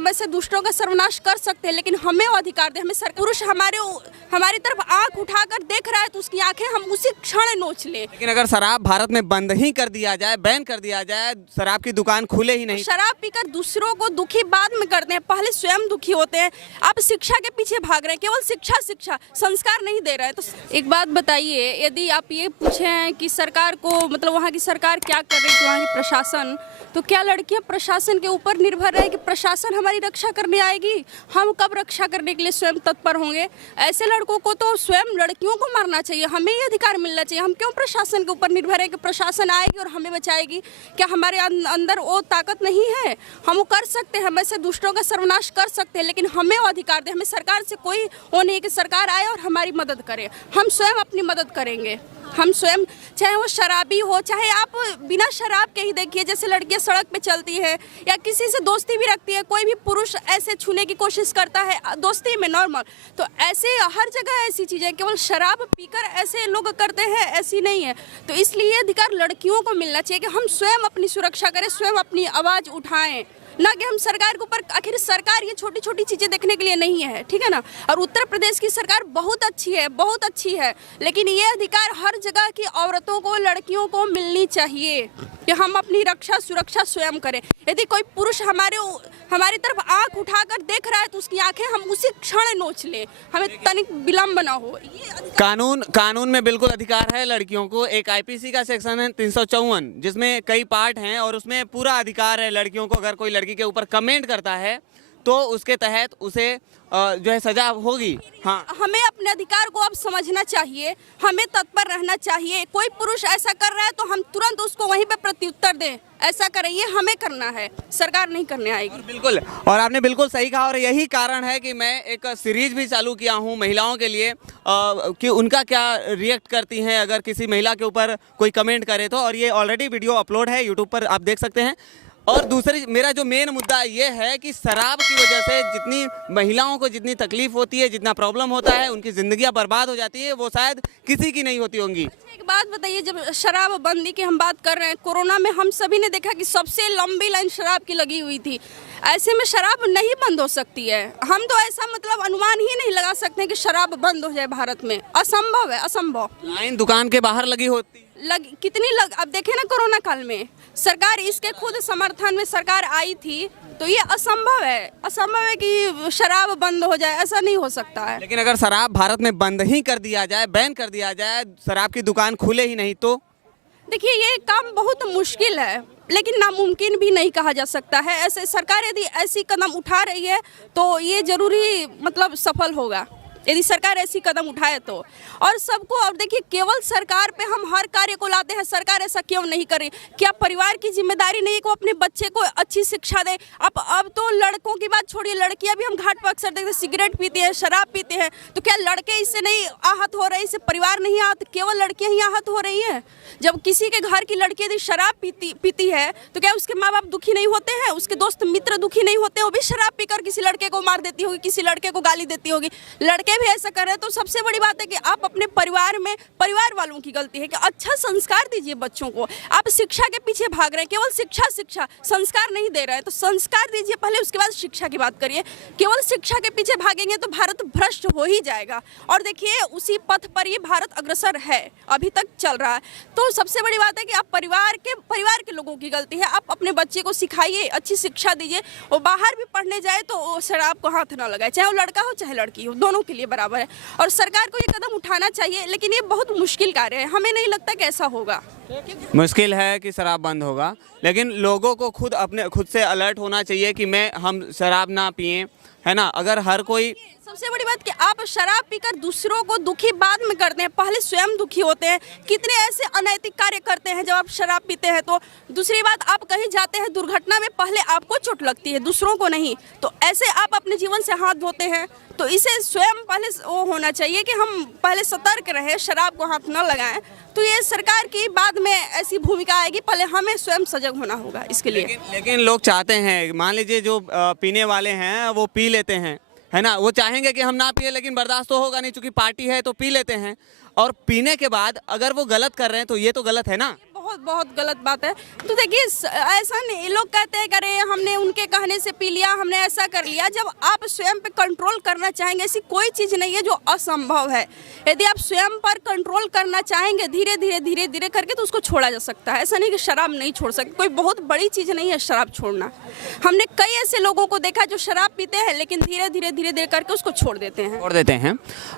हम ऐसे दूसरों का सर्वनाश कर सकते हैं, लेकिन हमें वो अधिकार दे। हमें पुरुष हमारी तरफ आंख उठाकर देख रहा है तो उसकी आंखें हम उसी क्षण नोच लें। लेकिन अगर शराब भारत में बंद ही कर दिया जाए, बैन कर दिया जाए, शराब की दुकान खुले ही नहीं, शराब पीकर दूसरों को दुखी बाद में करते हैं, पहले स्वयं दुखी होते हैं। आप शिक्षा के पीछे भाग रहे हैं, केवल शिक्षा शिक्षा, संस्कार नहीं दे रहे हैं। तो एक बात बताइए, यदि आप ये पूछें कि सरकार को मतलब वहाँ की सरकार क्या कर रही है, वहाँ की प्रशासन, तो क्या लड़कियां प्रशासन के ऊपर निर्भर रहे कि प्रशासन हमारी रक्षा करने आएगी? हम कब रक्षा करने के लिए स्वयं तत्पर होंगे? ऐसे लड़कों को तो स्वयं लड़कियों को मारना चाहिए, हमें ये अधिकार मिलना चाहिए। हम क्यों प्रशासन के ऊपर निर्भर है कि प्रशासन आएगी और हमें बचाएगी? क्या हमारे अंदर वो ताकत नहीं है? हम वो कर सकते हैं, हम ऐसे दूसरों का सर्वनाश कर सकते हैं, लेकिन हमें वो अधिकार दे। हमें सरकार से कोई वो नहीं कि सरकार आए और हमारी मदद करे, हम स्वयं अपनी मदद करेंगे। हम स्वयं, चाहे वो शराबी हो, चाहे आप बिना शराब के ही देखिए, जैसे लड़कियां सड़क पे चलती है या किसी से दोस्ती भी रखती है, कोई भी पुरुष ऐसे छूने की कोशिश करता है दोस्ती में नॉर्मल, तो ऐसे हर जगह ऐसी चीजें, केवल शराब पीकर ऐसे लोग करते हैं ऐसी नहीं है। तो इसलिए अधिकार लड़कियों को मिलना चाहिए कि हम स्वयं अपनी सुरक्षा करें, स्वयं अपनी आवाज उठाएं, ना कि हम सरकार के ऊपर। आखिर सरकार ये छोटी छोटी चीजें देखने के लिए नहीं है, ठीक है ना। और उत्तर प्रदेश की सरकार बहुत अच्छी है, बहुत अच्छी है, लेकिन ये अधिकार हर जगह की औरतों को, लड़कियों को मिलनी चाहिए कि हम अपनी रक्षा सुरक्षा स्वयं करें। यदि कोई पुरुष हमारी तरफ आंख उठाकर देख रहा है तो उसकी आंखें हम उसी क्षण नोच लें, हमें तनिक विलम्ब ना हो। ये कानून में बिल्कुल अधिकार है लड़कियों को। एक आईपीसी का सेक्शन है 354, जिसमें कई पार्ट हैं और उसमें पूरा अधिकार है लड़कियों को। अगर कोई लड़की के ऊपर कमेंट करता है तो उसके तहत उसे जो है सजा होगी। हाँ, हमें अपने अधिकार को अब समझना चाहिए, हमें तत्पर रहना चाहिए। कोई पुरुष ऐसा कर रहा है तो हम तुरंत उसको वहीं पे प्रत्युत्तर दें, ऐसा करें, ये हमें करना है, सरकार नहीं करने आएगी। बिल्कुल, और आपने बिल्कुल सही कहा। और यही कारण है कि मैं एक सीरीज भी चालू किया हूँ महिलाओं के लिए कि उनका क्या रिएक्ट करती हैं अगर किसी महिला के ऊपर कोई कमेंट करे तो। और ये ऑलरेडी वीडियो अपलोड है यूट्यूब पर, आप देख सकते हैं। और दूसरी, मेरा जो मेन मुद्दा ये है कि शराब की वजह से जितनी महिलाओं को जितनी तकलीफ होती है, जितना प्रॉब्लम होता है, उनकी जिंदगियां बर्बाद हो जाती है, वो शायद किसी की नहीं होती होंगी। एक बात बताइए, जब शराब बंदी की हम बात कर रहे हैं, कोरोना में हम सभी ने देखा कि सबसे लंबी लाइन शराब की लगी हुई थी। ऐसे में शराब नहीं बंद हो सकती है। हम तो ऐसा मतलब अनुमान ही नहीं लगा सकते कि शराब बंद हो जाए भारत में, असंभव है, असंभव। लाइन दुकान के बाहर लगी होती अब देखे ना कोरोना काल में सरकार इसके खुद समर्थन में सरकार आई थी, तो ये असंभव है कि शराब बंद हो जाए, ऐसा नहीं हो सकता है। लेकिन अगर शराब भारत में बंद ही कर दिया जाए, बैन कर दिया जाए, शराब की दुकान खुले ही नहीं, तो देखिए ये काम बहुत मुश्किल है, लेकिन नामुमकिन भी नहीं कहा जा सकता है। ऐसे सरकार यदि ऐसी कदम उठा रही है तो ये जरूरी मतलब सफल होगा, यदि सरकार ऐसी कदम उठाए तो। और सबको, और देखिए केवल सरकार पे हम हर कार्य को लाते हैं, सरकार ऐसा क्यों नहीं कर रही? क्या परिवार की जिम्मेदारी नहीं है को अपने बच्चे को अच्छी शिक्षा दे? अब तो लड़कों की बात छोड़िए, लड़कियां भी हम घाट पर अक्सर देखते हैं सिगरेट पीती है, शराब पीते हैं, तो क्या लड़के इससे नहीं आहत हो रहे? इससे परिवार नहीं आहत, केवल लड़कियां ही आहत हो रही है? जब किसी के घर की लड़की यदि शराब पीती है तो क्या उसके माँ बाप दुखी नहीं होते हैं? उसके दोस्त मित्र दुखी नहीं होते? वो भी शराब पीकर किसी लड़के को मार देती होगी, किसी लड़के को गाली देती होगी, लड़के भी ऐसा कर रहे हैं। तो सबसे बड़ी बात है कि आप अपने परिवार में, परिवार वालों की गलती है कि अच्छा संस्कार दीजिए बच्चों को। आप शिक्षा के पीछे भाग रहे हैं, केवल शिक्षा शिक्षा, संस्कार नहीं दे रहे हैं। तो संस्कार दीजिए पहले, उसके बाद शिक्षा की बात करिए। केवल शिक्षा के पीछे भागेंगे तो भारत भ्रष्ट हो ही जाएगा। और देखिए उसी पथ पर ये भारत अग्रसर है, अभी तक चल रहा है। तो सबसे बड़ी बात है कि आप परिवार के लोगों की गलती है। आप अपने बच्चे को सिखाइए, अच्छी शिक्षा दीजिए, वो बाहर भी पढ़ने जाए तो शराब को हाथ ना लगाए, चाहे वो लड़का हो चाहे लड़की हो, दोनों के लिए बराबर है। और सरकार को ये कदम उठाना चाहिए, लेकिन ये बहुत मुश्किल कार्य है, हमें नहीं लगता कि ऐसा होगा। मुश्किल है कि शराब बंद होगा, लेकिन लोगों को खुद से अलर्ट होना चाहिए कि हम शराब ना पिएं, है ना। अगर हर कोई, सबसे बड़ी बात कि आप शराब पीकर दूसरों को दुखी बाद में करते हैं, पहले स्वयं दुखी होते हैं। कितने ऐसे अनैतिक कार्य करते हैं जब आप शराब पीते हैं। तो दूसरी बात, आप कहीं जाते हैं दुर्घटना में, पहले आपको चोट लगती है, दूसरों को नहीं। तो ऐसे आप अपने जीवन से हाथ धोते हैं। तो इसे स्वयं पहले वो होना चाहिए कि हम पहले सतर्क रहें, शराब को हाथ न लगाएं। तो ये सरकार की बाद में ऐसी भूमिका आएगी, पहले हमें स्वयं सजग होना होगा इसके लिए। लेकिन लोग चाहते हैं, मान लीजिए जो पीने वाले हैं वो पी लेते हैं, है ना, वो चाहेंगे कि हम ना पिए, लेकिन बर्दाश्त तो होगा नहीं, चूंकि पार्टी है तो पी लेते हैं। और पीने के बाद अगर वो गलत कर रहे हैं तो ये तो गलत है ना। बहुत बहुत गलत बात है। तो देखिए ऐसा नहीं, ये लोग कहते हैं अरे हमने उनके कहने से पी लिया, हमने ऐसा कर लिया। जब आप स्वयं पे कंट्रोल करना चाहेंगे, ऐसी कोई चीज़ नहीं है जो असंभव है। यदि आप स्वयं पर कंट्रोल करना चाहेंगे धीरे धीरे करके तो उसको छोड़ा जा सकता है। ऐसा नहीं कि शराब नहीं छोड़ सकते, कोई बहुत बड़ी चीज़ नहीं है शराब छोड़ना। हमने कई ऐसे लोगों को देखा जो शराब पीते हैं लेकिन धीरे धीरे करके उसको छोड़ देते हैं।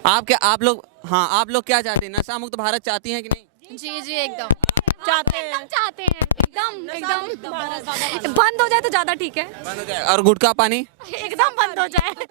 आप लोग क्या चाहते हैं? नशा मुक्त भारत चाहती हैं कि नहीं? जी एकदम चाहते हैं एकदम बंद हो जाए तो ज्यादा ठीक है। बंद हो जाए। और गुटखा पानी एकदम बंद हो जाए।